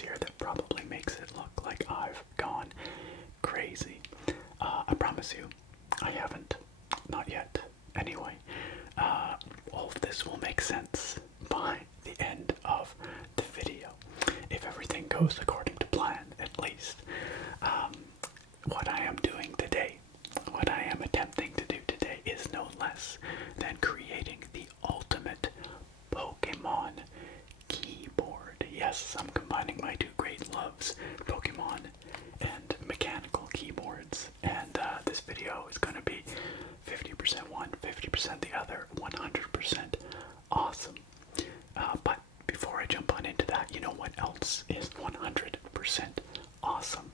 here that probably makes it look like I've gone crazy. I promise you, I haven't. Not yet. Anyway, all of this will make sense by the end of the video, if everything goes according to plan, at least. What I am doing today, what I am attempting to do today, is no less than creating the ultimate Pokémon Keyboard. Yes, I'm combining my two great loves, Pokemon and mechanical keyboards, and this video is going to be 50% one, 50% the other, 100% awesome. But before I jump on into that, you know what else is 100% awesome?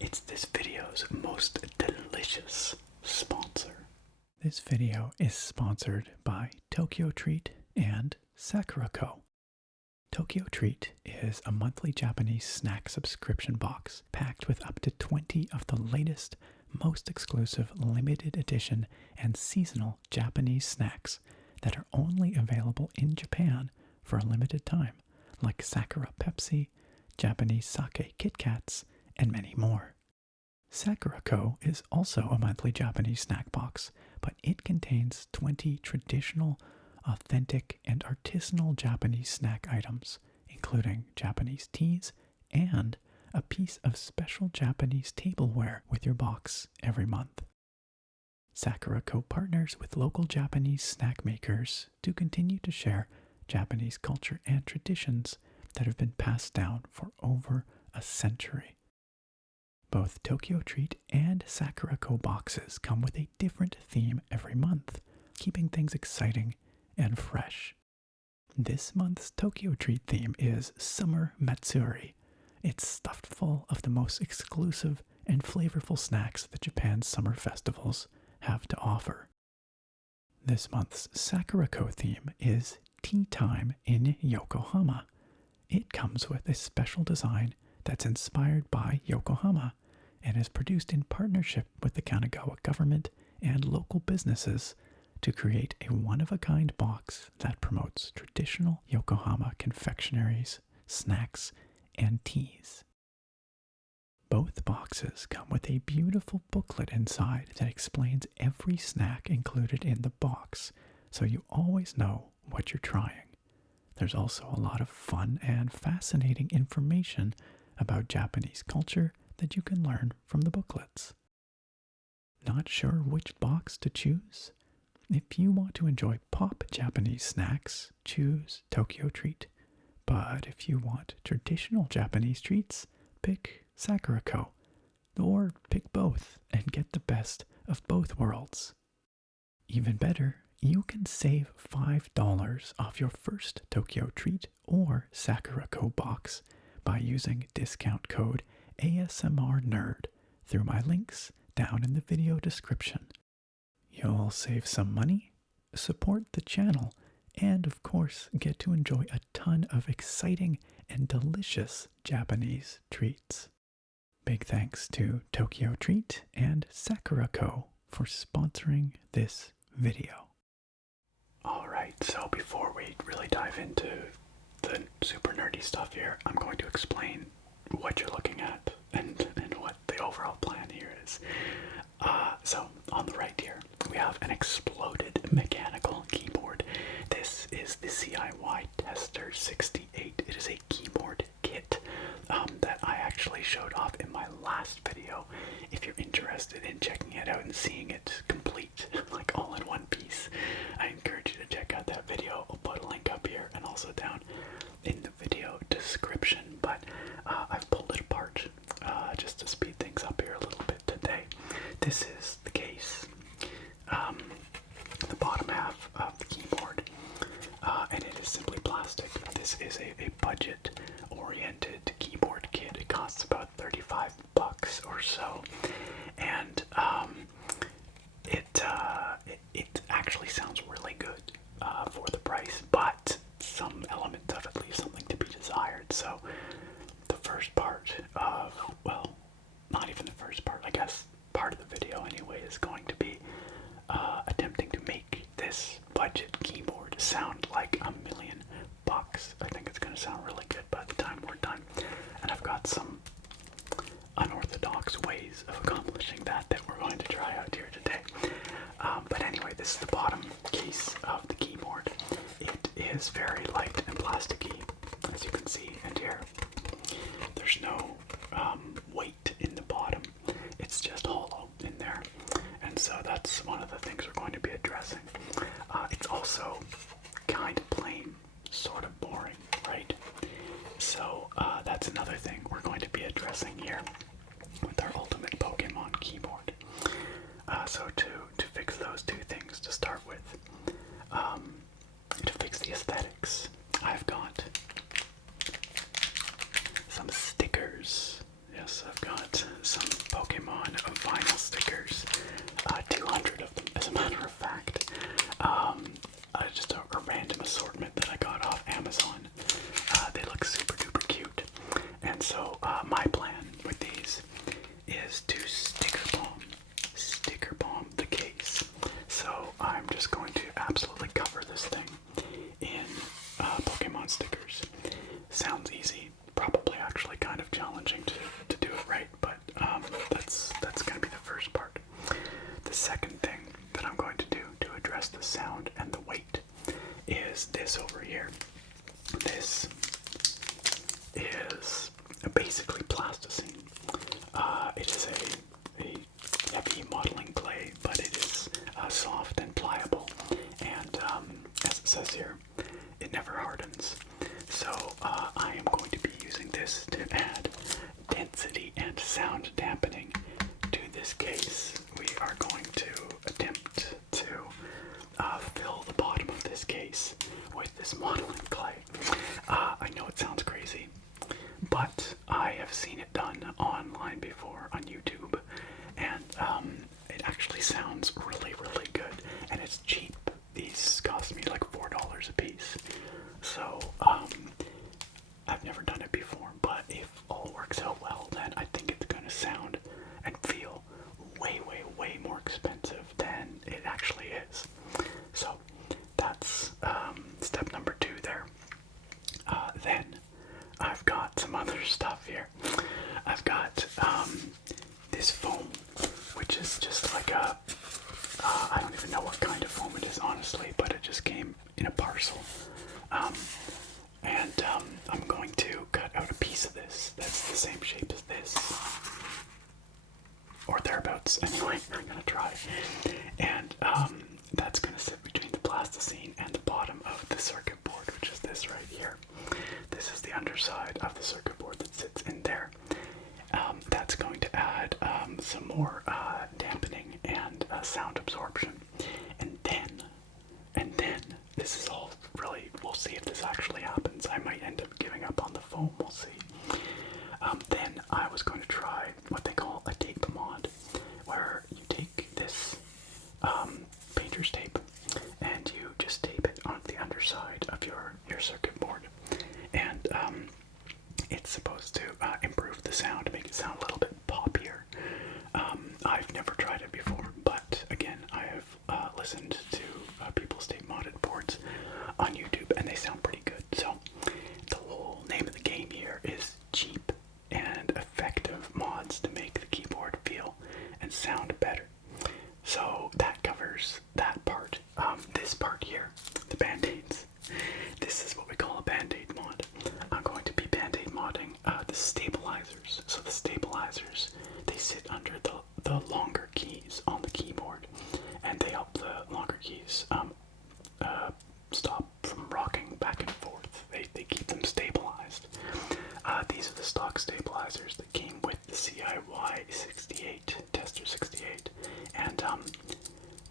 It's this video's most delicious sponsor. This video is sponsored by TokyoTreat and Sakuraco. TokyoTreat is a monthly Japanese snack subscription box packed with up to 20 of the latest, most exclusive limited edition and seasonal Japanese snacks that are only available in Japan for a limited time, like Sakura Pepsi, Japanese sake Kit Kats, and many more. Sakuraco is also a monthly Japanese snack box, but it contains 20 traditional, authentic, and artisanal Japanese snack items, including Japanese teas and a piece of special Japanese tableware with your box every month. Sakuraco partners with local Japanese snack makers to continue to share Japanese culture and traditions that have been passed down for over a century. Both TokyoTreat and Sakuraco boxes come with a different theme every month, keeping things exciting and fresh. This month's TokyoTreat theme is Summer Matsuri. It's stuffed full of the most exclusive and flavorful snacks that Japan's summer festivals have to offer. This month's Sakuraco theme is Tea Time in Yokohama. It comes with a special design that's inspired by Yokohama and is produced in partnership with the Kanagawa government and local businesses to create a one-of-a-kind box that promotes traditional Yokohama confectionaries, snacks, and teas. Both boxes come with a beautiful booklet inside that explains every snack included in the box, so you always know what you're trying. There's also a lot of fun and fascinating information about Japanese culture that you can learn from the booklets. Not sure which box to choose? If you want to enjoy pop Japanese snacks, choose TokyoTreat. But if you want traditional Japanese treats, pick Sakuraco. Or pick both and get the best of both worlds. Even better, you can save $5 off your first TokyoTreat or Sakuraco box by using discount code ASMRNerd through my links down in the video description. You'll save some money, support the channel, and of course get to enjoy a ton of exciting and delicious Japanese treats. Big thanks to TokyoTreat and Sakuraco for sponsoring this video. Alright, so before we really dive into the super nerdy stuff here, I'm going to explain what you're looking at and what the overall plan here is. So on the right here, we have an exploded mechanical keyboard. This is the CIY Tester 68. It is a keyboard kit that I actually showed off in my last video. If you're interested in checking it out and seeing it complete, like all in one piece, I encourage you to check out that video. I'll put a link up here and also down in the video description. But I've pulled it apart just to speed things up here a little bit today. This is the case, the bottom half of the keyboard, and it is simply plastic. This is a budget-oriented keyboard kit. It costs about $35 or so, and it actually sounds really good for the price, but some elements of it leave something to be desired. So the first part of, well, not even the first part, I guess part of the video anyway, is going to be attempting to make this budget keyboard sound like $1,000,000. I think it's going to sound really good by the time we're done. very light and plasticky, as you can see and hear. There's no weight in the bottom. It's just hollow in there. And so that's one of the things we're going to be addressing. It's also kind of plain, sort of boring, right? So that's another thing we're going to be addressing here with our ultimate Pokemon Keyboard. So to fix those two things to start with, to fix the aesthetics, I've got some stickers. Yes, I've got some Pokemon vinyl stickers, 200 of them, as a matter of fact. Just a random assortment that I got off Amazon. They look super duper cute. And so my plan with these is to sticker bomb the case. So I'm just going to absolutely cover this thing in Pokemon stickers. Sounds easy, probably actually kind of challenging to do it right, but that's going to be the first part. The second thing that I'm going to do to address the sound and the weight is this over here. This is basically plasticine. It is a heavy modeling clay, but it is soft and pliable, and as it says here, it never hardens. So I am going to be using this to add density and sound dampening to this case. We are going to attempt to fill the bottom of this case with this modeling clay. I know it sounds crazy, but I have seen it done online before on YouTube, and it actually sounds really, really good, and it's cheap. These cost me like $4 a piece. So I've never done it before, but if all works out well, then I think it's going to sound and feel way, way, way more expensive than it actually is. So that's step number 2 there. Then I've got some other stuff here. I've got this foam, which is just like a, I don't even know what kind of foam it is, honestly, but it just came in a parcel. And I'm going to cut out a piece of this that's the same shape as this, or thereabouts. Anyway, I'm gonna try, and that's gonna sit between the plasticine and the bottom of the circuit board, which is this right here. This is the underside of the circuit board that sits in there. That's going to add some more dampening and sound absorption, and then this is all really, we'll see if this actually happens. I might end up giving up on the foam, we'll see. Then I was going to try what they call a tape mod, where you take this painter's tape and you just tape it on the underside of your circuit board, and it's supposed to improve the sound, make it sound a little bit poppier. I've never tried it before, but again, I have listened to people's tape modded boards on YouTube, and they sound pretty good. So the whole name of the game here is cheap and effective mods to make the keyboard feel and sound better. So that covers that part. This part here, the band-aids. This is what we call a band-aid mod. I'm going to be band-aid modding the stabilizers. So the stabilizers, they sit under the longer keys on the keyboard, and they help the longer keys stop from rocking back and forth. They keep them stabilized. These are the stock stabilizers that came with the CIY 68, Tester 68, and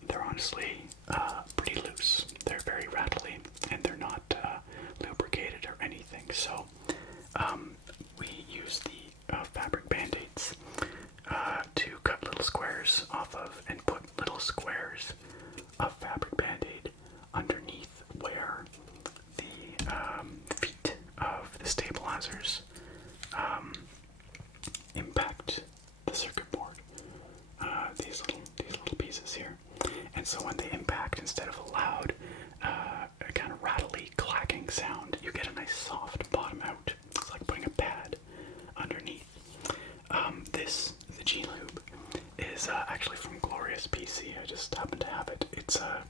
they're honestly pretty loose. They're very rattly, and they're not lubricated or anything. So we use the fabric band-aids to cut little squares off of and put little squares of fabric band-aid underneath where the feet of the stabilizers impact the circuit board. These little pieces here, and so when they impact, instead of a loud, kind of rattly clacking sound, you get a nice soft bottom out. It's like putting a pad underneath. The G-Lube is actually from Glorious PC. I just happen to have it. It's a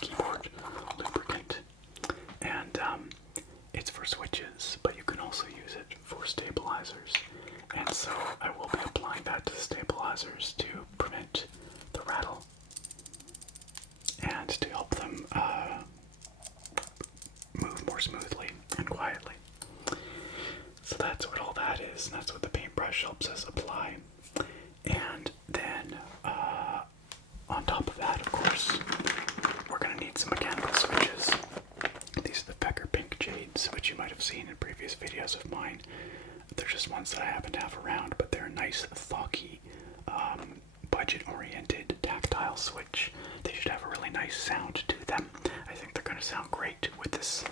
keyboard lubricant, and for switches, but you can also use it for stabilizers. And so I will be applying that to the stabilizers to prevent the rattle and to help them move more smoothly and quietly. So that's what all that is, and that's what the paintbrush helps us apply. And then on top of that, of course, we're going to need some mechanical switches. These are the Pecker Pink Jades, which you might have seen in previous videos of mine. They're just ones that I happen to have around, but they're a nice, thocky, budget-oriented tactile switch. They should have a really nice sound to them. I think they're going to sound great with this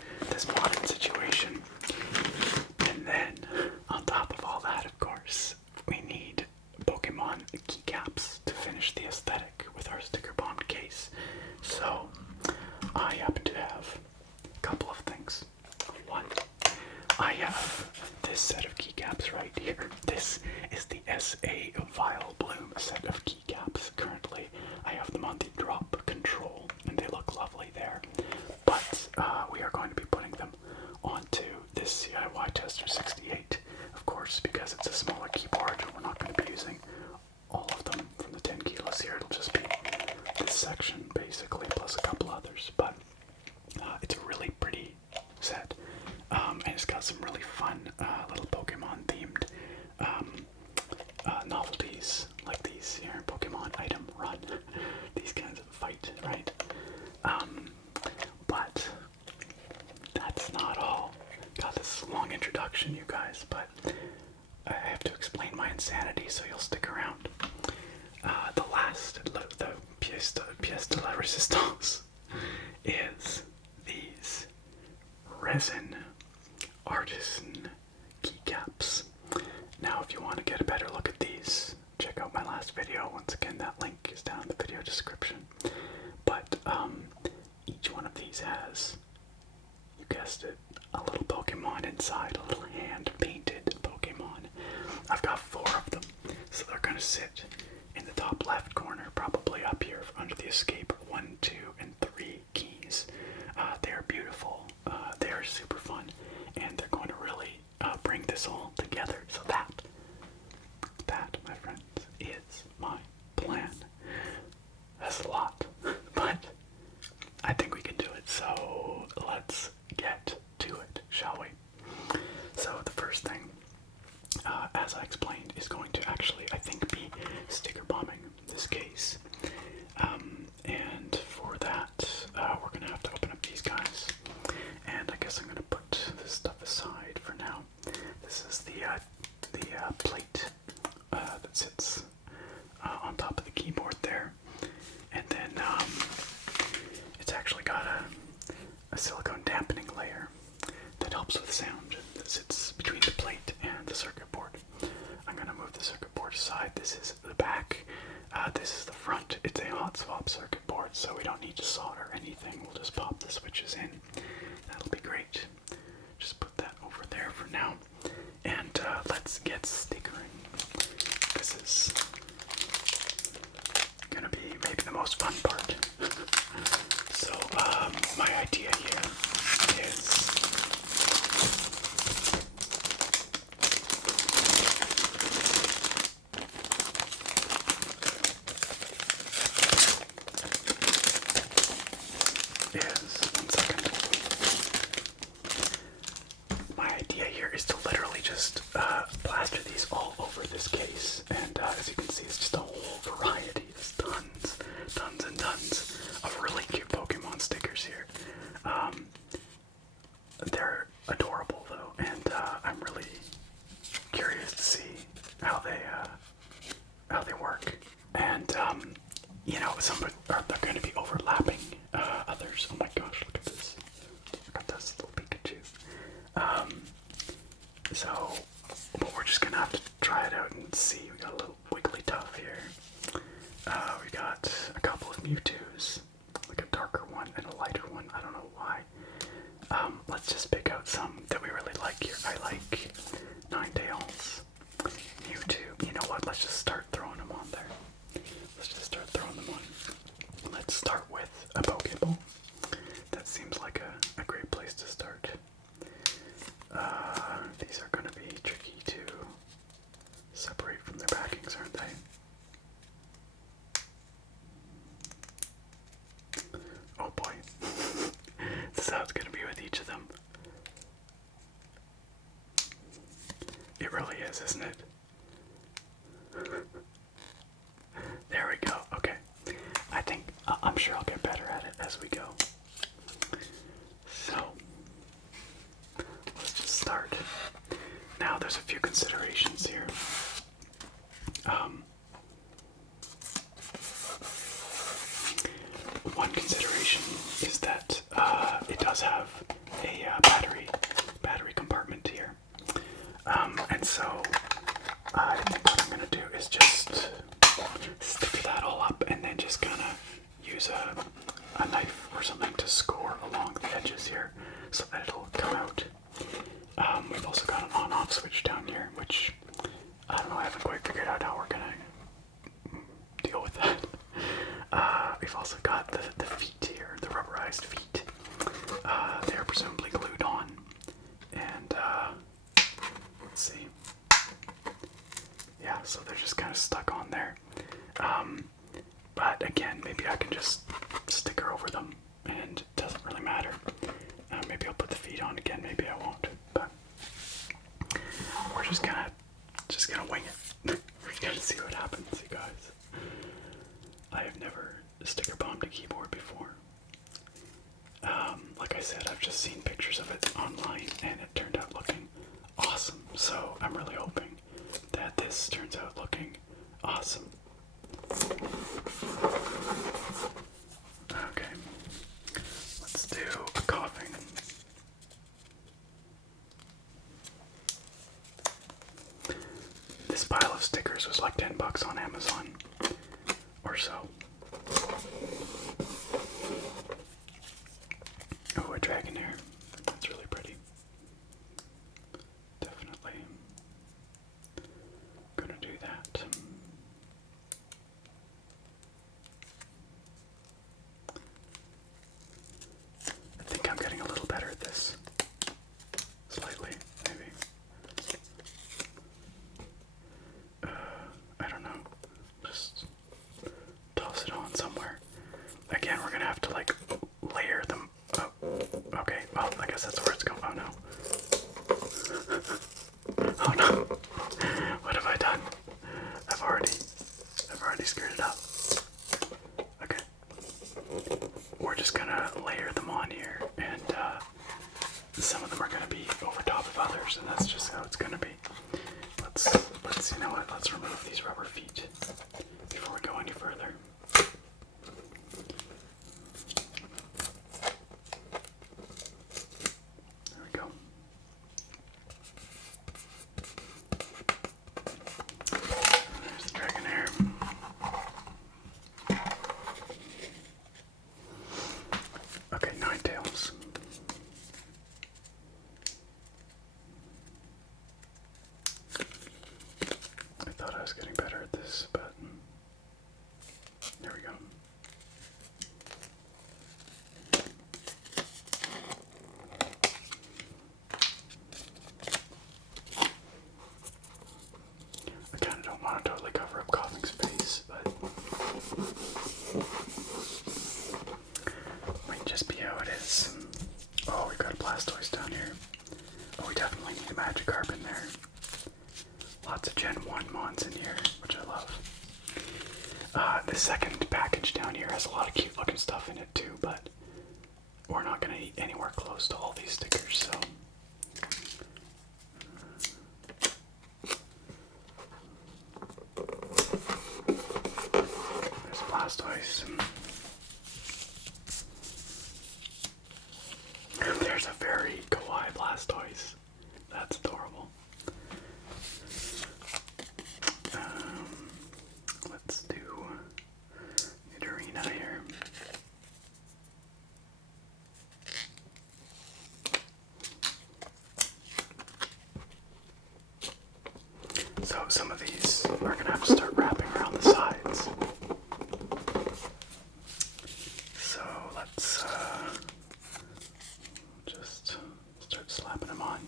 modern situation. And then, on top of all that, of course, we need Pokemon keycaps to finish the aesthetic with our sticker bombed case. So, I happen to have a couple of things. One, I have this set of keycaps right here. This is the SA Vile Bloom set of keycaps. Currently, I have them on the drop control, and they look lovely there. But we are going to be putting them onto this CIY Tester 68, of course, because it's a smaller keyboard. We're not going to be using all of them from the 10 kilos here. It'll just be this section, basically, plus a couple others. But it's a really pretty set, and it's got some really fun little Pokemon-themed novelties, like these here, Pokemon Item Run, these kinds of fight, right? But that's not all. Got this long introduction, you guys, but I have to explain my insanity, so you'll stick around. The last, the pièce de la résistance is these resin artisan keycaps. Now, if you want to get a better look at these, check out my last video. Once again, that link is down in the video description. But each one of these has, you guessed it, a little Pokemon inside, a little hand-painted Pokemon. I've got 4 of them, so they're going to sit in the top left corner, probably up here under the escape 1, 2, and 3 keys. They're beautiful, they're super fun, and they're going to really bring this all together. So that, my friends, is my plan. That's a lot, but I think we can do it, so let's get to it, shall we? So the first thing, as I explained, is going to actually, I think, be sticker bombing this case. And for that, we're going to have to open up these guys. And I guess I'm going to put this stuff aside for now. This is the plate that sits on top of the keyboard there. And then it's actually got a silicone dampening layer that helps with sound that sits between the plate and the circuit board. I'm going to move the circuit board aside. This is the back. This is the front. It's a hot swap circuit board, so we don't need to solder anything. We'll just pop the switches in. That'll be great. Just put that over there for now. And let's get stickering. This is going to be maybe the most fun part. So my idea here is to literally just plaster these all over this case, and as you can see, it's just a whole variety. There's tons and tons of really cute Pokemon stickers here. They're adorable though, and I'm really curious to see how they work. And you know, some are going to be overlapping others. Oh my gosh, look at this! Look at this little Pikachu. So, but we're just gonna have to try it out and see. We got a little Wigglytuff here. We got a couple of Mewtwo's, like a darker one and a lighter one. I don't know why. Let's just pick out some that we really like here. I like Ninetales, Mewtwo. You know what? Let's just start throwing them on there. Let's just start throwing them on. Let's start with a Pokeball. That seems like a great place to start. It really is, isn't it? There we go. Okay. I think I'm sure I'll get better at it as we go. So let's just start. Now there's a few considerations here. One consideration is that it does have a battery compartment here, and so I think what I'm gonna do is just stick that all up, and then just kind of use a knife or something to score along the edges here, so that it'll come out. We've also got an on-off switch down here, which I don't know. I haven't quite figured out how we're gonna deal with that. We've also got the feet here, the rubberized feet. They're presumably glued on. And, let's see. Yeah, so they're just kind of stuck on there. But again, maybe I can just sticker over them, and it doesn't really matter. Maybe I'll put the feet on again, maybe I won't. But we're just gonna wing it. We're just gonna see what happens, you guys. I have never sticker bombed a keyboard before. Like I said, I've just seen pictures of it online, and it turned out looking awesome. So I'm really hoping that this turns out looking awesome. Okay, let's do a coughing. This pile of stickers was like $10 on Amazon or so. Oh, a dragon hair. That's really pretty. Definitely gonna do that. I think I'm getting a little better at this. Slightly, maybe. I don't know. Just toss it on somewhere. Again, we're gonna have to like layer them. Oh, okay. Well, I guess that's where it's going. Oh no. Oh no. What have I done? I've already screwed it up. Okay. We're just gonna layer them on here, and some of them are gonna be over top of others, and that's just how it's gonna be. Let's you know what? Let's remove these rubber feet before we go any further. There we go. There's the dragon hair. Okay, 9 tails. I thought I was getting better at this, but there we go. I kind of don't want to totally cover up Coughing's face, but might just be how it is. Oh, we've got a Blastoise down here. Oh, we definitely need a Magikarp in there. Lots of Gen 1 mons in here, which I love. The second package down here has a lot of cute looking stuff in it too, but we're not going to eat anywhere close to all these stickers, so. There's Blastoise. There's a very kawaii Blastoise. That's adorable. Let's do Nidorina here. So some of these are going to have to start wrapping around the sides. So let's just start slapping them on.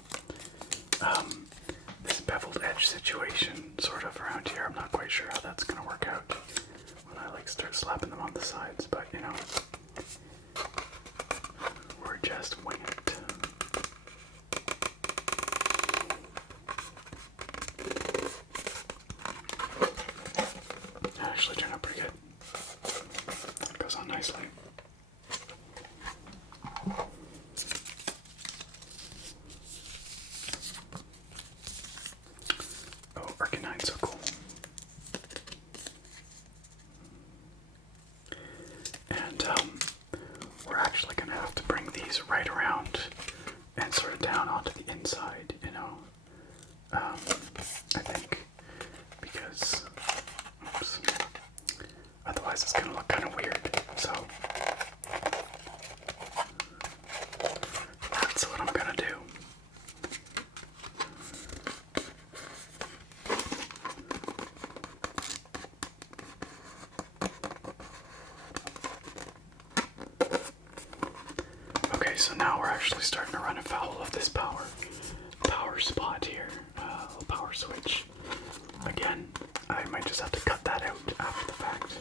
This beveled edge situation sort of around here, I'm not quite sure how that's going to work out when I like start slapping them on the sides, but you know, we're just winging it. actually starting to run afoul of this power spot here, power switch. Again, I might just have to cut that out after the fact.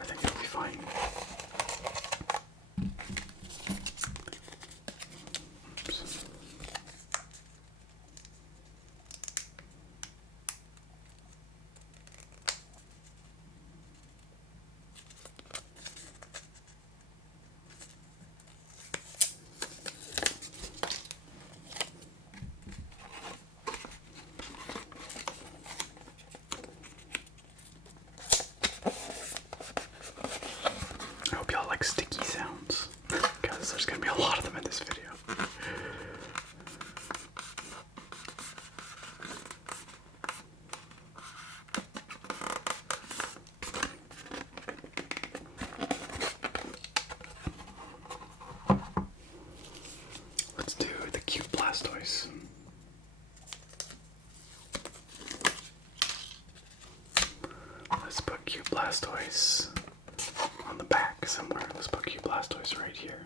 I think it'll be fine. Oops. I hope y'all like sticky sounds, because there's going to be a lot of them in this video. Let's do the cute Blastoise. Let's put cute Blastoise on the back somewhere. Let's put cute Blastoise right here.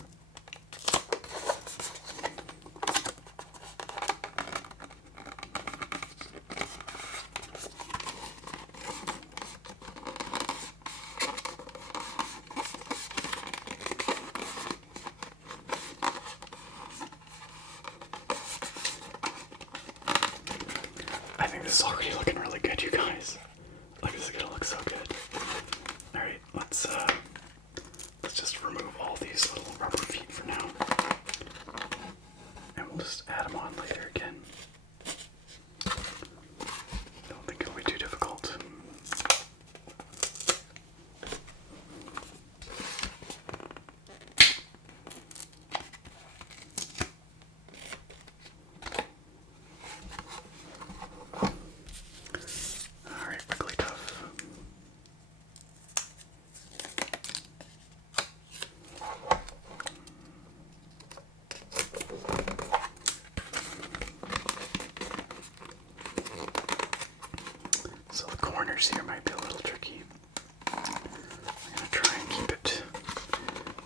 I think this is already looking really good, you guys. Like, this is gonna look so good. Alright, let's just remove all these little rubber feet for now. And we'll just add them on later again. Don't think it'll be too difficult. Alright, Wigglytuff. So the corners here might be a little tricky. I'm gonna try and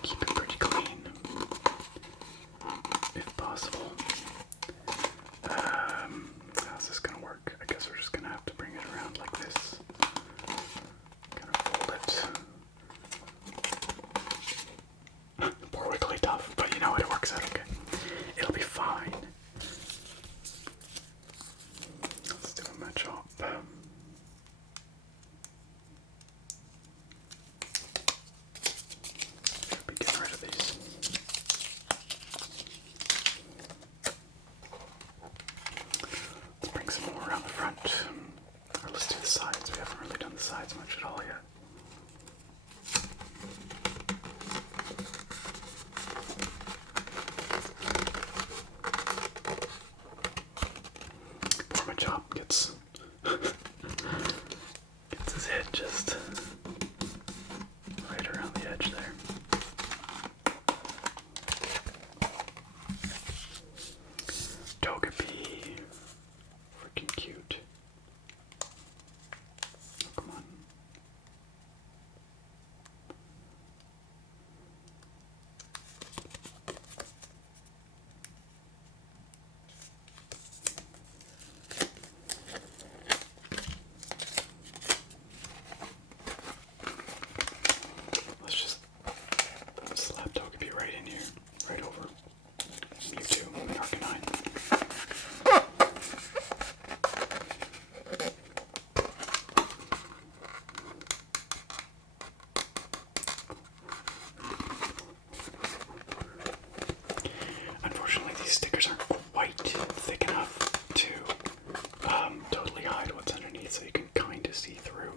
keep it pretty clean, if possible. How's this gonna work? I guess we're just gonna have to bring it around like this. Kind of fold it. Poor Wigglytuff, but you know what? It works out okay. It'll be fine. Let's do a match up. Should be getting rid of these. Let's bring some more around the front. Or let's do the sides. We haven't really done the sides much at all yet. Poor Machop gets his head just right around the edge there. Togepi. Freaking cute. Oh, come on. Let's just slap Togepi right in here, right over MOTU and Arcanine. Unfortunately, these stickers aren't quite thick enough to totally hide what's underneath, so you can kind of see through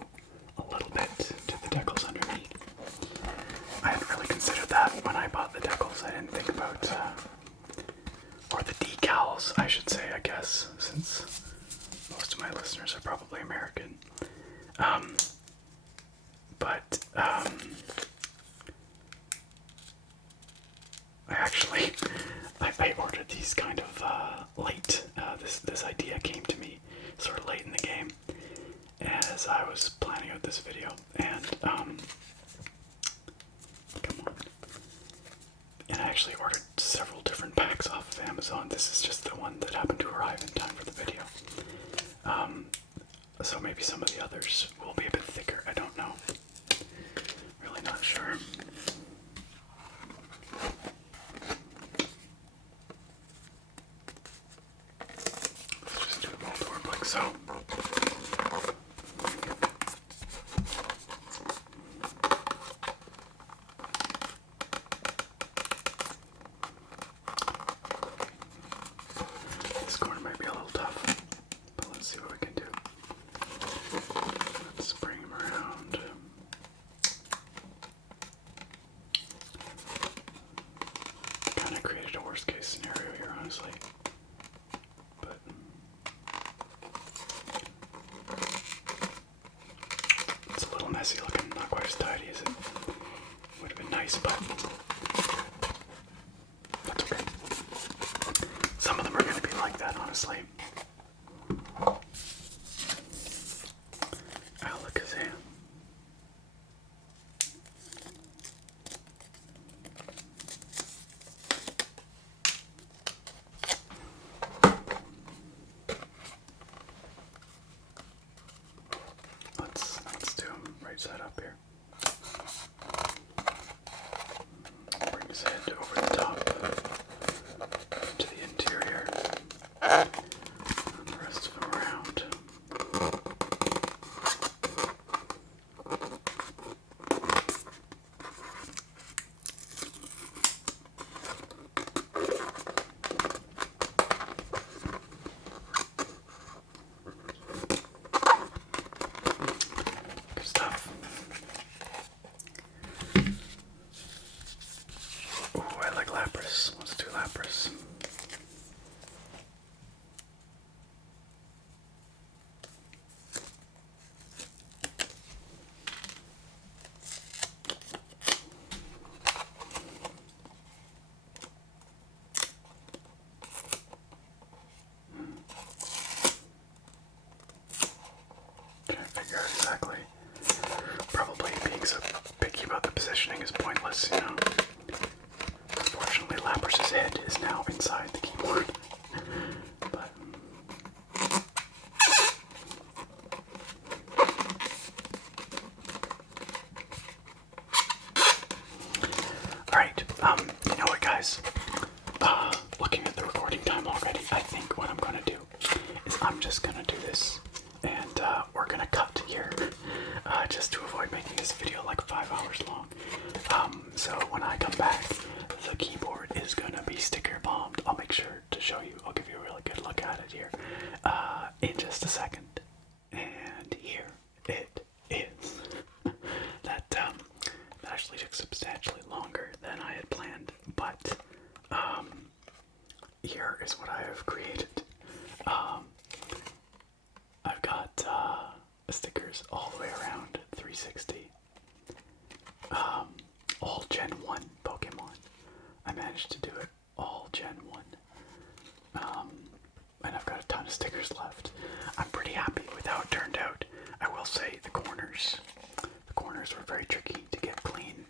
a little bit to the decals underneath. I hadn't really considered that when I bought the decals. I didn't think about, or the decals, I should say, I guess, since most of my listeners are probably American. I ordered these kind of late. This idea came to me sort of late in the game as I was planning out this video, and come on. And I actually ordered several different packs off of Amazon. This is just the one that happened to arrive in time for the video. So maybe some of the others will be a bit thicker. I don't know. Really not sure. Let's just do them all to work like so. This corner might be a little tough, but let's see what we can do. Let's bring them around. Kind of created a worst case scenario here, honestly. But it's a little messy looking, not quite as tidy as it would have been nice, but that's okay. Some of them are going to be like that, honestly. Alakazam. Let's do them right side up here. Bring his head over the top to the interior. And the rest of them around. Good stuff. Ooh, I like Lapras. Let's do Lapras. Trying to figure out exactly. Probably being so picky about the positioning is pointless, you know. Unfortunately, Lapras' head is now inside the keyboard. But alright, you know what, guys? Looking at the recording time already, I think what I'm gonna do is I'm just gonna do this, and we're gonna cut here, just to avoid making this video like 5 hours long. So when I come back, the keyboard is gonna be sticker bombed. I'll make sure to show you. I'll give you a really good look at it here in just a second. And here it is. That actually took substantially longer than I had planned, but here is what I have created. I've got stickers all the way around 360. All Gen 1 Pokemon. I managed to do it all Gen 1. And I've got a ton of stickers left. I'm pretty happy with how it turned out. I will say the corners were very tricky to get clean,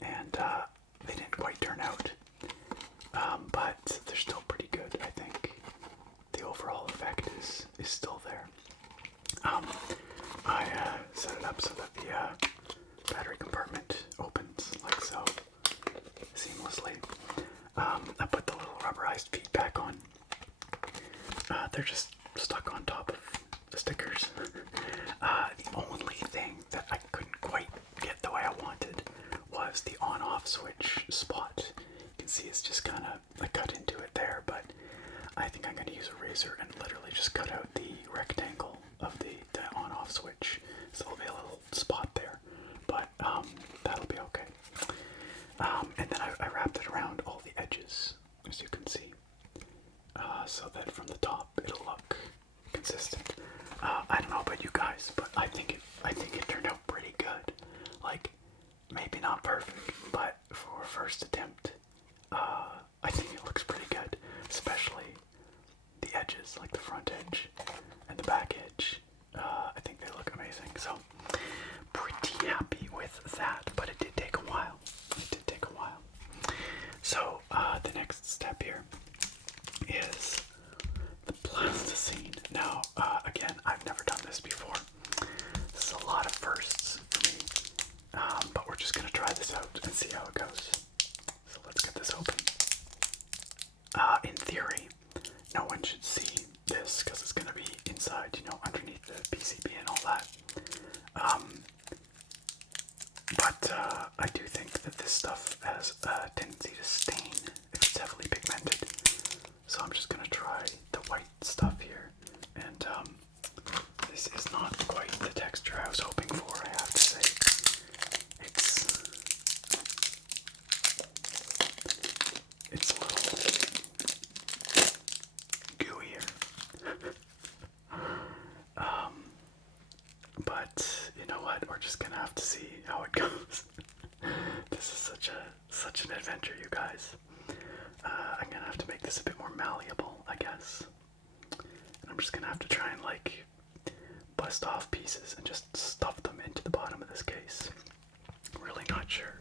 and they didn't quite turn out. But they're still pretty good, I think. The overall effect is still there. I set it up so that the battery compartment opens like so, seamlessly. I put the little rubberized feet back on. They're just stuck on top of the stickers. The only thing that I couldn't quite get the way I wanted was the on-off switch spot. You can see it's just kind of, I cut into it there, but I think I'm going to use a razor and literally just cut out the rectangle of the on-off switch. So there'll be a little spot there, but that'll be okay. And then I wrapped it around all the edges, as you can see, so that from the top it'll look consistent. I don't know about you guys, but I think it turned out pretty good. Like, maybe not perfect, but for a first attempt, I think it looks pretty good, especially the edges, like the front edge and the back edge. I think they look amazing, so pretty happy with that, but it did take a while. So, the next in theory, no one should see this because it's going to be inside, you know, underneath the PCB and all that. But I do think that this stuff has a tendency to stain if it's heavily pigmented. So I'm just going to try the white stuff here. And this is not quite the texture I was hoping for, I have to say. It's a little gooier. But you know what? We're just gonna have to see how it goes. This is such an adventure, you guys. I'm gonna have to make this a bit more malleable, I guess. And I'm just gonna have to try and like bust off pieces and just stuff them into the bottom of this case. I'm really not sure.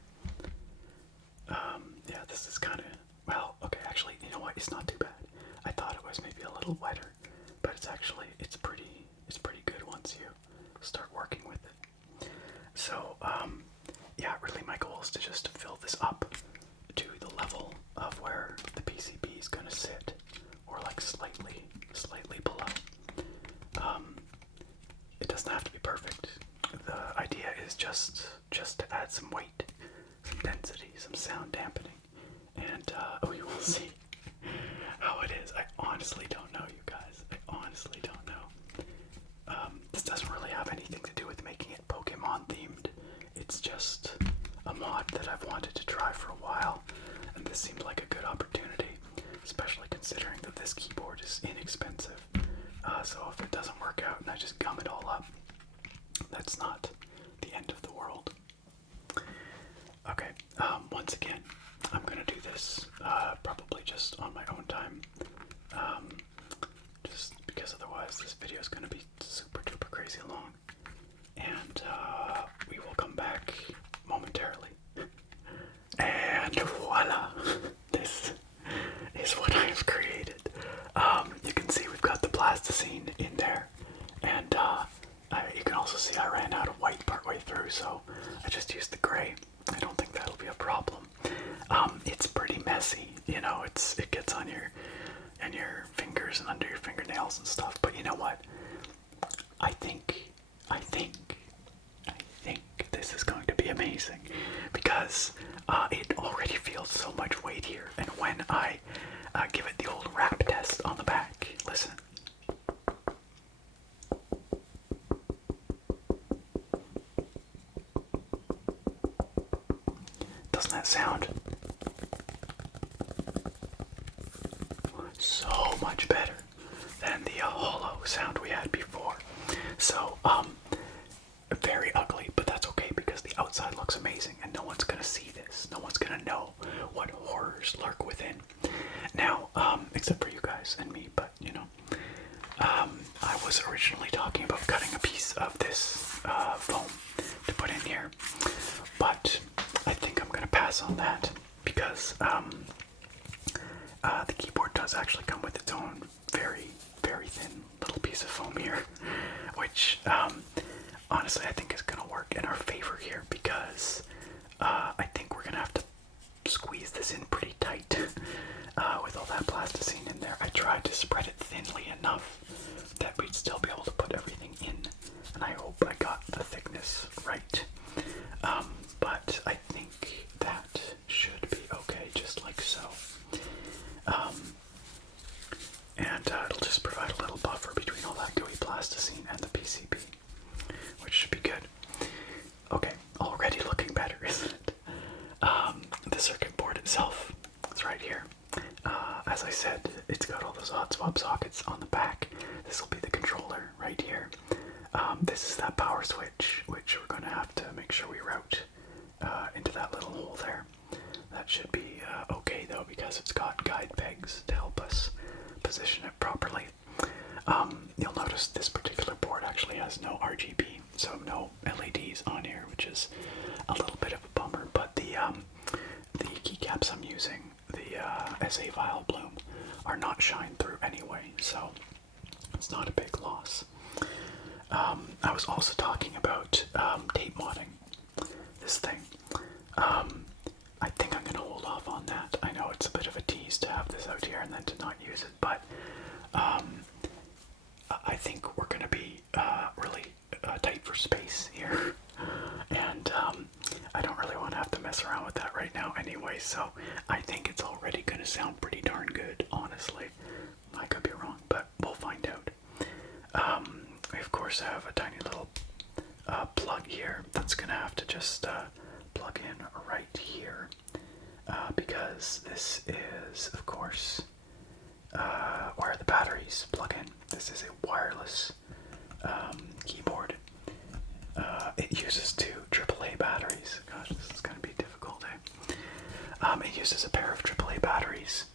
Yeah, this is kind of, well, okay, actually, you know what? It's not too bad. I thought it was maybe a little wetter, but it's pretty good once you start working with it. So, yeah, really my goal is to just fill this up to the level of where the PCB is gonna sit, or like slightly below. It doesn't have to be perfect. The idea is just to add some weight, some density, some sound dampening, and we will see how it is. I honestly don't know, you guys. I honestly don't know. This doesn't really have anything to do with making it Pokemon themed. It's just a mod that I've wanted to try for a while, and this seemed like a good opportunity, especially considering that this keyboard is inexpensive. So if it doesn't work out and I just gum it all up, that's not the end of the world. Okay, once again, I'm gonna do this probably just on my own time, just because otherwise this video is gonna be super duper crazy long, and we will come back momentarily. And voila, this is what I have created. You can see we've got the plasticine in there, and you can also see I ran out of white partway through, so I just used the gray. I don't think that'll be a problem. It's pretty messy, you know. It gets on your fingers and under your fingernails and stuff. But you know what? I think this is going to be amazing because it already feels so much weight here, and when I give it the old rap test on the back, listen. Doesn't that sound so much better than the hollow sound we had before? So, very ugly, but that's okay because the outside looks amazing and no one's gonna see this. No one's gonna know what horrors lurk within. Now, except for you guys and me, but you know, I was originally talking about cutting a piece of this foam to put in here, but I think I'm gonna pass on that because the keyboard does actually come with its own very, very thin little piece of foam here, which honestly I think is gonna work in our favor here because I think we're gonna have to squeeze this in pretty tight with all that plasticine in there. I tried to spread it thinly enough that we'd still be able to put everything in, and I hope I got the thickness right. But I think that should be okay, just like so. And it'll just provide a little buffer between all that gooey plasticine and the PCB, which should be good. Okay, already looking better, isn't it? The circuit board itself is right here. As I said, it's got all those hot swap sockets on the back. This will be the controller right here. This is that power switch, which we're going to have to make sure we route into that little hole there. That should be okay though, because it's got guide pegs to help us position it properly. You'll notice this particular board actually has no RGB, so no LEDs on here, which is a little bit of a bummer, but the keycaps I'm using, the SA Vial Bloom, are not shine through anyway, so it's not a big loss. I was also talking about tape modding this thing. I think I'm gonna hold off on that. I know it's a bit of a tease to have this out here and then to not use it, but I think we're gonna be really tight for space here, and I don't really want to have to mess around with that right now anyway. So I think it's already gonna sound pretty darn good, honestly. I could be wrong, but we'll find out. We of course have a tiny little plug here that's gonna have to just plug in right here, because this is of course where the batteries plug in. This is a wireless keyboard. It uses two AAA batteries. Gosh, this is gonna be difficult, eh? It uses a pair of AAA batteries,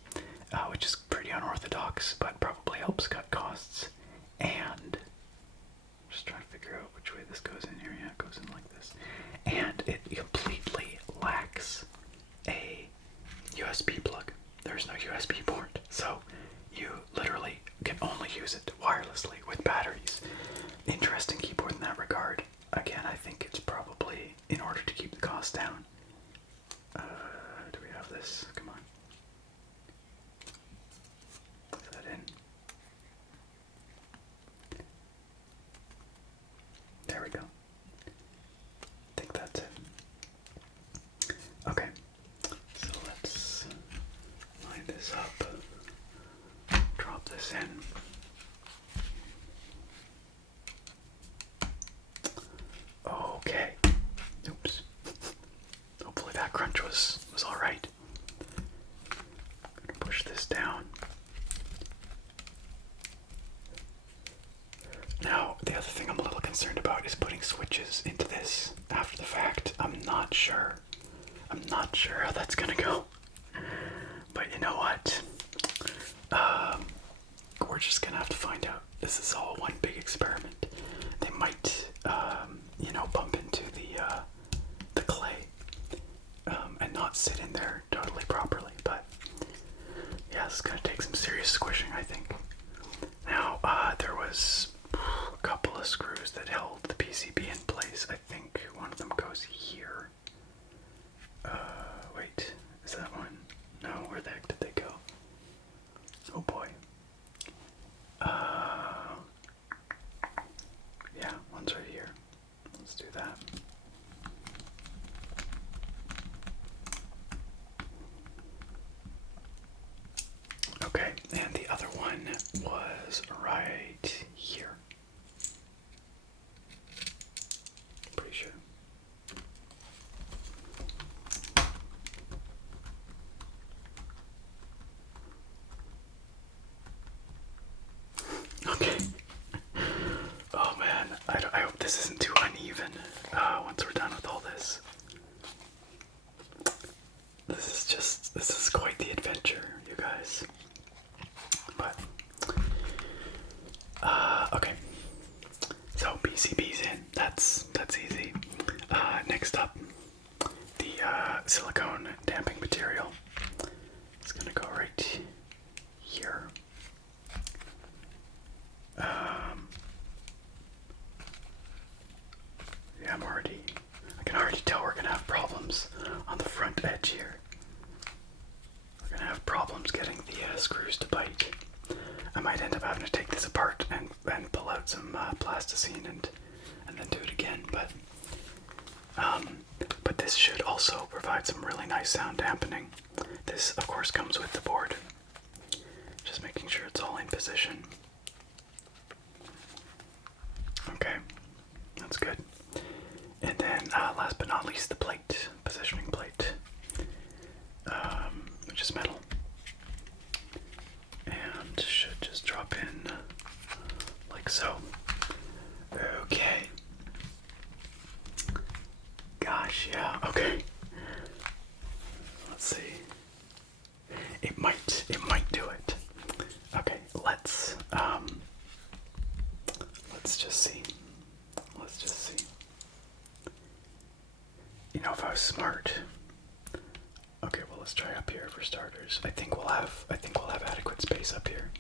which is pretty unorthodox, but probably helps cut costs. And just trying to figure out which way this goes in here. Yeah, it goes in like this. And it completely lacks a USB plug. There's no USB port, so you literally can only use it wirelessly with batteries. Interesting keyboard in that regard. Again, I think it's probably in order to keep the cost down. Do we have this? Come on. Put that in. There we go. I think that's it. Okay, so let's line this up. Drop this in. Okay. Oops. Hopefully that crunch was alright. Gonna push this down. Now, the other thing I'm a little concerned about is putting switches into this after the fact. I'm not sure how that's gonna go. But you know what? We're just gonna have to find out. This is all one big experiment. They might, bump into the clay and not sit in there totally properly. But yeah, this is gonna take some serious squishing, I think. Now, there was a couple of screws that held the PCB in place. I think one of them goes here. Wait, is that one? No, where the heck did they go? Oh boy. Yeah, one's right here. Let's do that. Okay, and the other one was right here. Pretty sure. Okay. Oh man, I hope this isn't too uneven once we're done with all this. This is quite the adventure, you guys. But, okay. So PCB's in, that's easy. Next up, the silicone damping material. It's gonna go right here. Yeah, I can already tell we're gonna have problems on the front edge here. We're gonna have problems getting the screws to bite. I might end up having to take this apart and pull out some plasticine and then do it again, but this should also provide some really nice sound dampening. This, of course, comes with the board. Just making sure it's all in position. Okay, that's good. And then, last but not least, the plate, positioning plate, which is metal, and should just drop in like so. Okay. Gosh, yeah. Okay. Let's see. It might do it. Okay, let's just see. Let's just see. You know, if I was smart. Okay, well, let's try up here for starters. I think we'll have adequate space up here.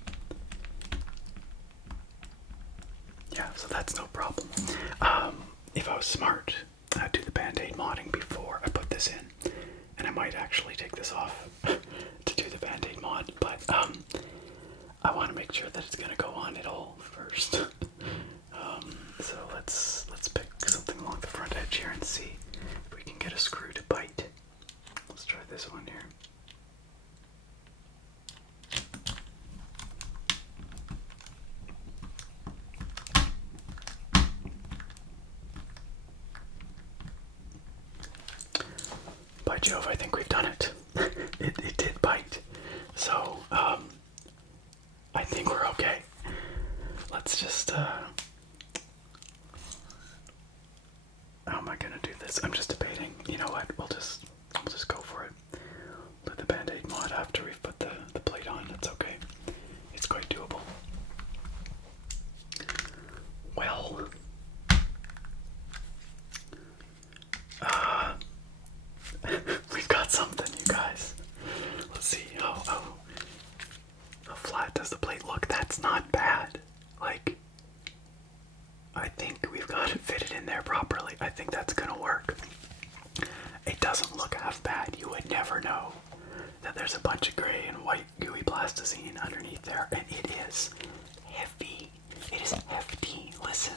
Yeah, so that's no problem. If I was smart, I'd do the Band-Aid modding before I put this in, and I might actually take this off to do the Band-Aid mod, but I want to make sure that it's gonna go on at all first. So let's pick something along the front edge here and see if we can get a screw to bite. Let's try this one here. By Jove, I think we've done it. It did bite. So, I think we're okay. Let's just, how am I gonna do this? I'm just debating. You know what? We'll just go for it. We'll do the Band-Aid mod after we've put the plate on. That's okay. It's quite doable. Well, we've got something, you guys. Let's see how flat does the plate look. That's not bad. Like, I think we've got it fitted in there properly. I think that's gonna work. It doesn't look half bad. You would never know that there's a bunch of gray and white gooey plasticine underneath there, and it is heavy. It is hefty. Listen.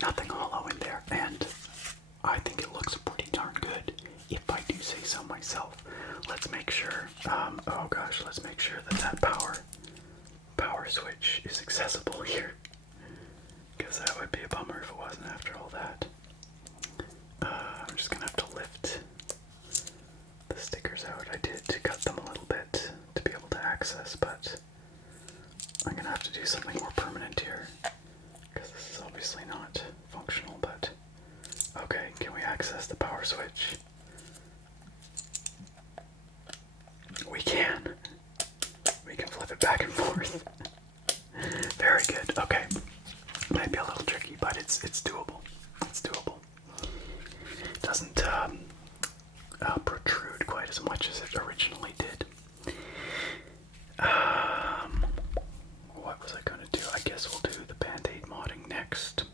Nothing hollow in there, and I think it looks pretty darn good, if I do say so myself. Let's make sure, oh gosh, let's make sure that power switch is accessible here, because that would be a bummer if it wasn't after all that. I'm just gonna have to lift the stickers out. I did to cut them a little bit to be able to access, but I'm gonna have to do something more permanent here, because this is obviously not functional. But okay, can we access the power switch? We can. We can flip it back and forth. Very good. Okay. Might be a little tricky, but it's doable. It's doable. It doesn't protrude quite as much as it originally did. What was I going to do? I guess we'll do the Band-Aid modding next.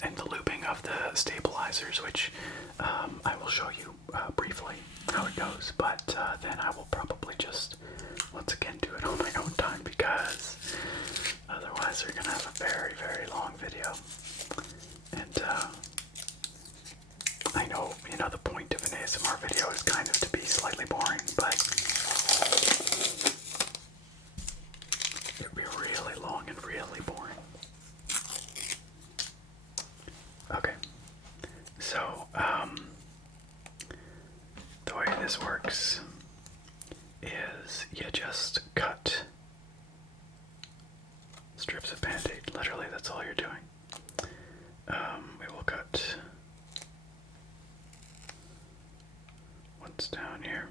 And the looping of the stabilizers, which I will show you briefly how it goes, but then I will probably just once again do it on my own time, because otherwise we're gonna have a very, very long video. And I know, the point of an ASMR video is kind of to be slightly boring, but it'd be really long and really boring. Okay, so the way this works is you just cut strips of Band-Aid. Literally, that's all you're doing. We will cut what's down here,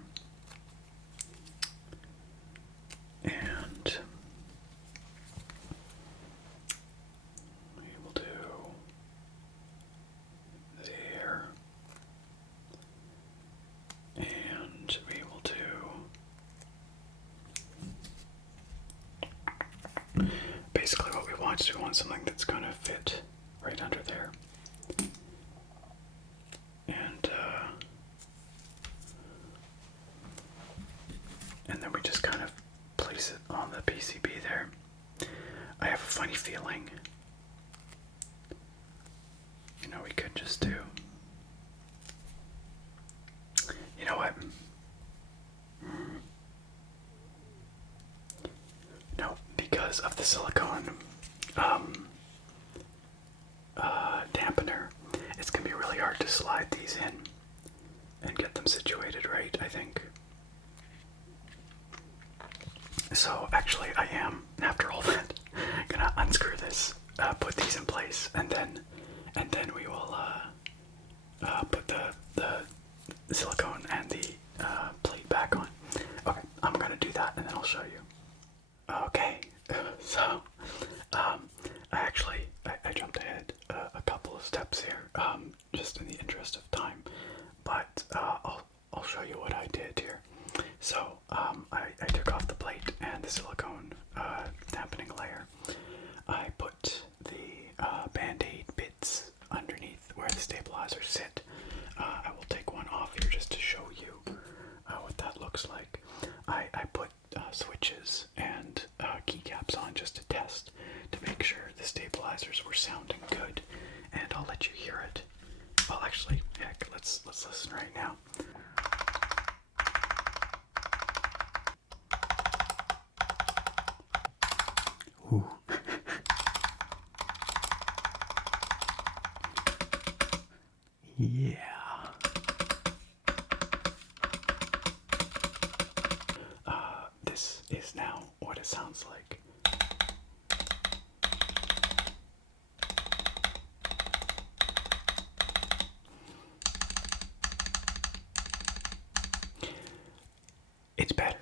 and we will do there, and we will do basically what we want is we want something that's going to fit right under there, and then we just kind of place it on the PCB there. I have a funny feeling, we could just do, you know what? No, because of the silicone dampener, it's gonna be really hard to slide these in and get them situated right, I think. So actually I am, after all that, gonna unscrew this, put these in place, and then we will put the silicone and the plate back on. Okay, I'm gonna do that and then I'll show you. Okay, so I jumped ahead a couple of steps here, just in the interest of time, but I'll show you what I did here. So I took off the plate and the silicone dampening layer. stabilizers sit. I will take one off here just to show you what that looks like. I put switches and keycaps on just to test to make sure the stabilizers were sounding good, and I'll let you hear it. Well, actually, heck, let's listen right now. Ooh. Yeah. This is now what it sounds like. It's better.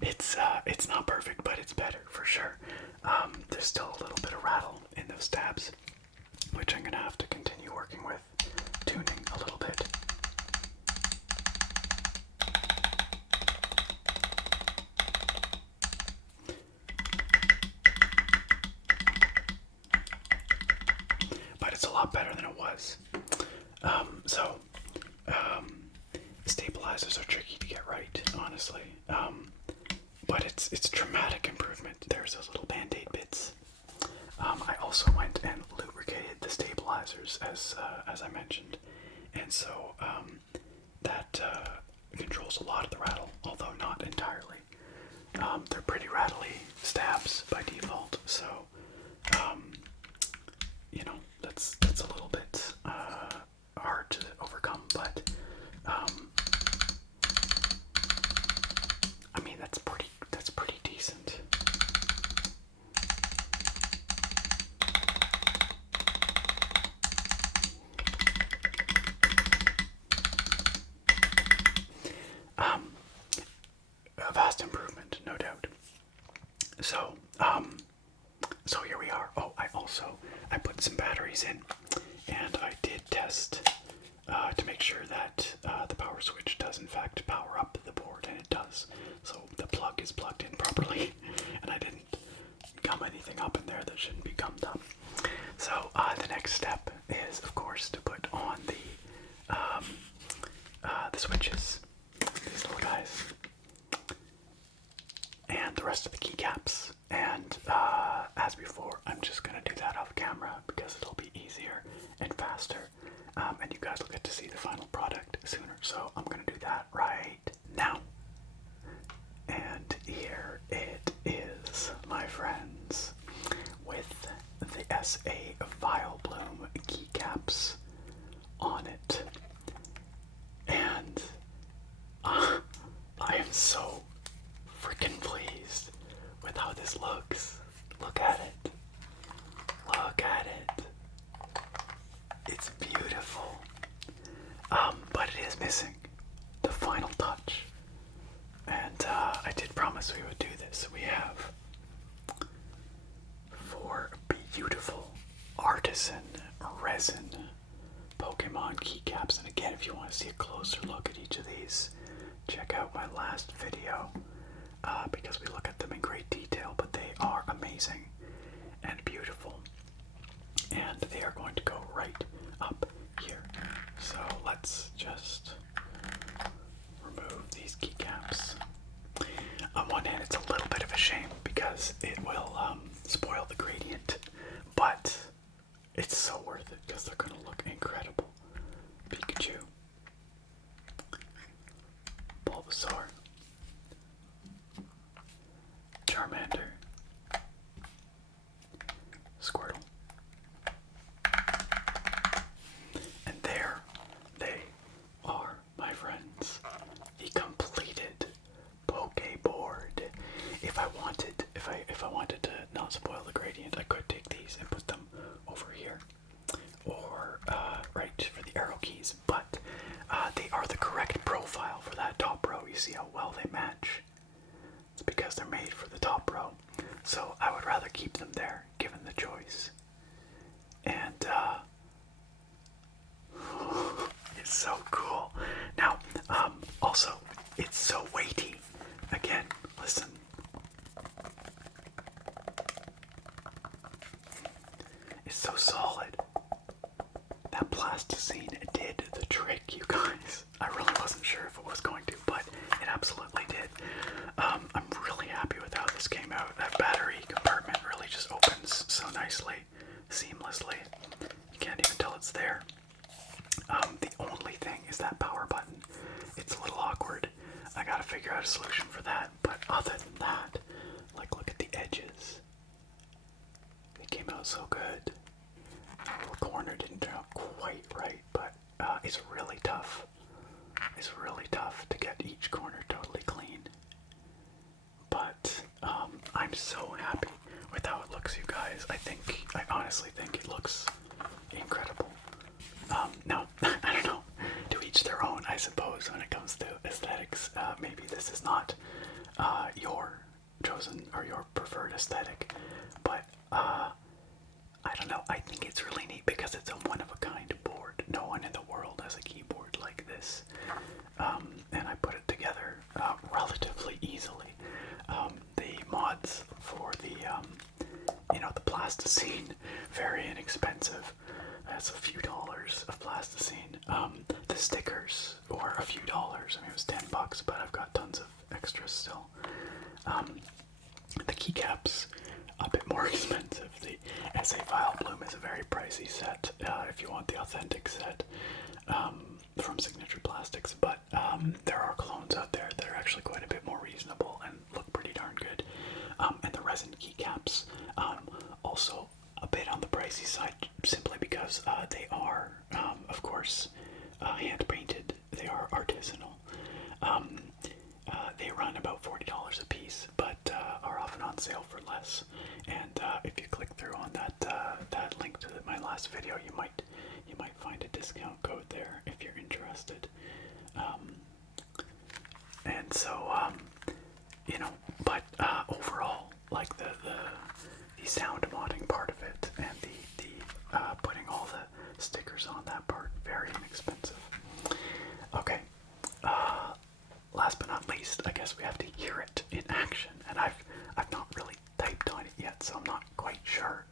It's not perfect, but it's better for sure. There's still a little bit of rattle in those tabs, which I'm gonna have to continue working with, tuning a little bit. But it's a lot better than it was. Stabilizers are tricky to get right, honestly. But it's a dramatic improvement. There's those little band-aid bits. I also went and lubricated the stabilizers, as I mentioned, and so that controls a lot of the rattle, although not entirely. They're pretty rattly stabs by default, so you know, that's a little bit hard to overcome, but I mean, that's pretty decent. A vast improvement, no doubt. So here we are. Oh, I put some batteries in, and I did test to make sure that the power switch does in fact power up the board, and it does. So the plug is plugged in properly, and I didn't gum anything up in there that shouldn't be gummed up. So the next step is, of course, to put on the switches, these little guys, and the rest of the keycaps. And as before, I'm just gonna do that off camera because it'll be easier and faster, and you guys will get to see the final product sooner. So I'm gonna do that right now. And here it is, my friends, with the SA Vile Bloom keycaps on it. And I am so freaking pleased with how this looks. Look at it. Look at it. It's beautiful. But it is missing the final touch. And I did promise we would do this. We have 4 beautiful artisan resin Pokemon keycaps. And again, if you want to see a closer look at each of these, check out my last video, because we look at them in great detail, but they are amazing and beautiful. And they are going to go right up here. So let's just remove these keycaps. On one hand, it's a little bit of a shame because it will spoil the gradient, but it's so worth it because they're going to look incredible. Pikachu, Bulbasaur, Charmander, Squirtle, and there they are, my friends, the completed Pokeboard. If I wanted to not spoil the gradient, I could take these and put them over here, or right for the arrow keys, but they are the correct profile for that top row. You see how well they match? It's because they're made for the top row. So I would rather keep them there, given the choice. And it's so cool. Now, also, it's so weighty. Again, listen. It's so solid. That plasticine is that power button. It's a little awkward. I gotta figure out a solution for that. But other than that, like, look at the edges. It came out so good. The corner didn't turn out quite right, but it's really tough. It's really tough to get each corner totally clean. But I'm so happy with how it looks, you guys. I honestly think it looks incredible. Now, I don't know, to each their own, I suppose, when it comes to aesthetics. Maybe this is not your chosen or your preferred aesthetic, but I don't know, I think it's really neat because it's a one-of-a-kind board. No one in the world has a keyboard like this. And I put it together relatively easily. The mods for the, the plasticine, very inexpensive. That's a few dollars of plasticine. The stickers were a few dollars. I mean, it was $10, but I've got tons of extras still. The keycaps, a bit more expensive. The SA File Bloom is a very pricey set if you want the authentic set from Signature Plastics, but there are clones out there that are actually quite a bit more reasonable and look pretty darn good. And the resin keycaps, also a bit on the pricey side, simply because they are, of course, hand painted. They are artisanal. They run about $40 a piece, but are often on sale for less. And if you click through on that link to my last video, you might find a discount code there if you're interested. And so, but overall, like the sound modding part of it and the putting all the stickers on that part, very inexpensive. Okay. Last but not least, I guess we have to hear it in action, and I've not really typed on it yet, so I'm not quite sure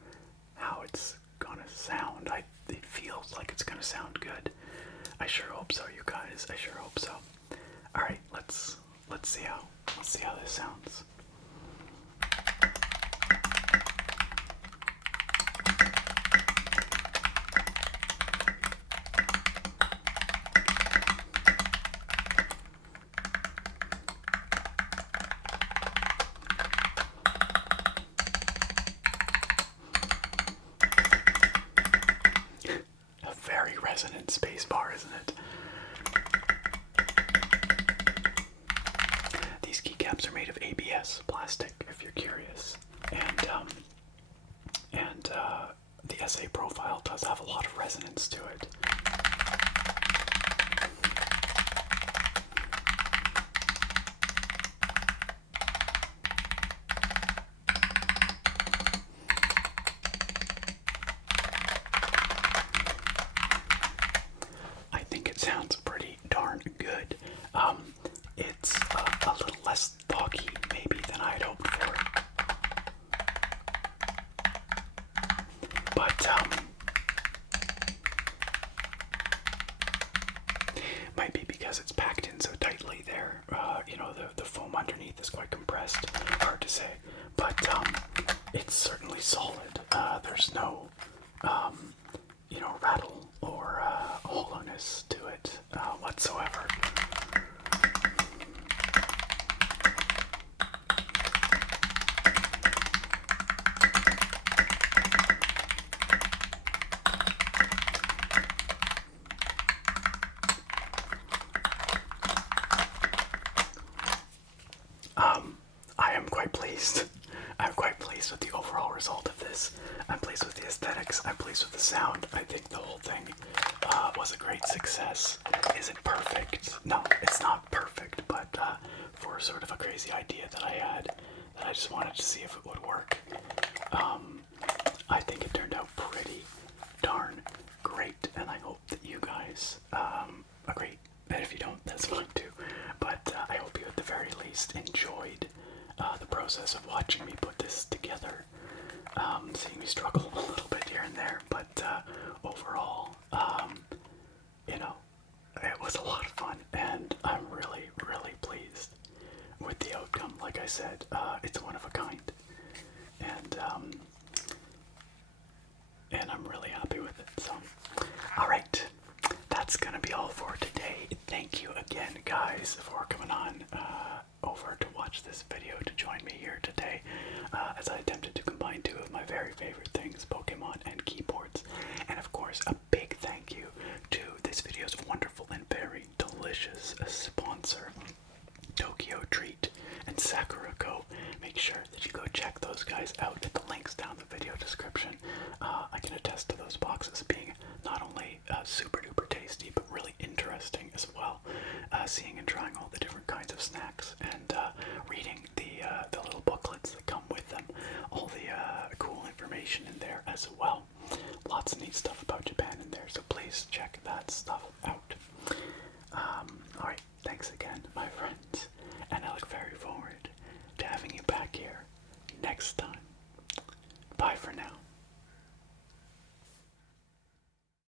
how it's gonna sound. It feels like it's gonna sound good. I sure hope so, you guys. I sure hope so. All right, let's see how this sounds. Very resonant space bar, isn't it? These keycaps are made of ABS plastic, if you're curious, and the SA profile does have a lot of resonance to it. Sounds pretty darn good. It's a little less thoggy maybe than I'd hoped for, but might be because it's packed in so tightly there. The foam underneath is quite compressed. Hard to say, but it's certainly solid. There's no rattle or hollowness to it whatsoever. I am quite pleased. I'm quite pleased with the overall result of this. I'm pleased with the aesthetics. I'm pleased with the sound. I think the whole thing was a great success. Is it perfect? No, it's not perfect, but for sort of a crazy idea that I had, that I just wanted to see if it would work, I think it turned out pretty darn great, and I hope that you guys agree. And if you don't, that's fine too. But I hope you at the very least enjoyed the process of watching me put this together, seeing me struggle a little bit here and there, but overall, it was a lot of fun, and I'm really, really pleased with the outcome. Like I said, it's one of a kind, and I'm really happy with it. So, alright, that's gonna be be all for today. Thank you again, guys, for coming on over to watch this video, to join me here today as I attempted to combine two of my very favorite things, Pokemon and keyboards. And of course, a big thank you to this video's wonderful and very delicious sponsor, TokyoTreat and Sakuraco. Make sure that you go check those guys out at the links down the video description. I can attest to those boxes being not only super duper tasty, but really interesting as well. Seeing and trying all the different kinds of snacks and reading the little booklets that come with them. All the cool information in there as well. Lots of neat stuff about Japan in there, so please check that stuff out. Alright, thanks again, my friends, and I look very forward to having you back here next time.